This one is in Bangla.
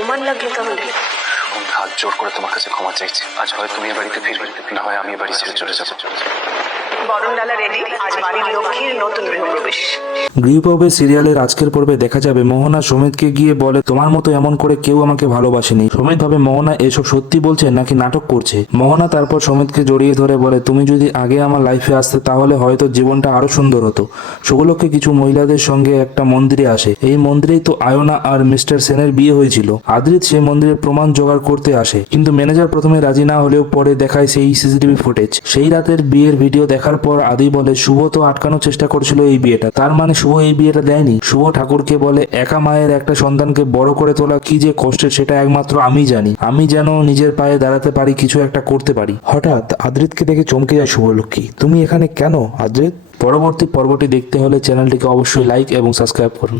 প্রমাণ লাগল তাহলে আমি হাত জোর করে তোমার কাছে ক্ষমা চাইছি। আজ হয় তুমি বাড়িতে ফিরবে না হয় আমি বাড়ি ছেড়ে চলে যাব। বরণ রেডি আজ বাড়ির লক্ষ্মীর নতুন গৃহপ্রবেশ। গৃহপ্রবেশ সিরিয়ালের আজকের পর্বে দেখা যাবে মোহনা সমিতকে গিয়ে বলে তোমার মতো এমন করে কেউ আমাকে ভালোবাসেনি। সমিত ভাবে মোহনা এসব সত্যি বলছে নাকি নাটক করছে? মোহনা তারপর সমিতকে জড়িয়ে ধরে বলে তুমি যদি আগে আমার লাইফে আসতে তাহলে হয়তো জীবনটা আরও সুন্দর হতো। সুগলকে কিছু মহিলাদের সঙ্গে একটা মন্দিরে আসে। এই মন্দিরেই তো আয়না আর মিস্টার সেনের বিয়ে হয়েছিল। আদ্রিত সেই মন্দিরের প্রমাণ জোগাড় করতে আসে কিন্তু ম্যানেজার প্রথমে রাজি না হলেও পরে দেখায় সেই সিসিটিভি ফুটেজ সেই রাতের বিয়ের ভিডিও দেখার পর আদি বলে, শুভ তো আটকানোর চেষ্টা করছিল এই বিয়েটা। তার মানে শুভ এই বিয়েটা দেয়নি। শুভ ঠাকুরকে বলে, একা মায়ের একটা সন্তানকে বড় করে তোলা কি যে কষ্টের, সেটা একমাত্র আমি জানি। আমি যেন নিজের পায়ে দাঁড়াতে পারি, কিছু একটা করতে পারি। হঠাৎ আদ্রিতকে দেখে চমকে যায় শুভলক্ষ্মী। তুমি এখানে কেন, আদ্রিত? পরবর্তী পর্বটি দেখতে হলে চ্যানেলটিকে অবশ্যই লাইক এবং সাবস্ক্রাইব করুন।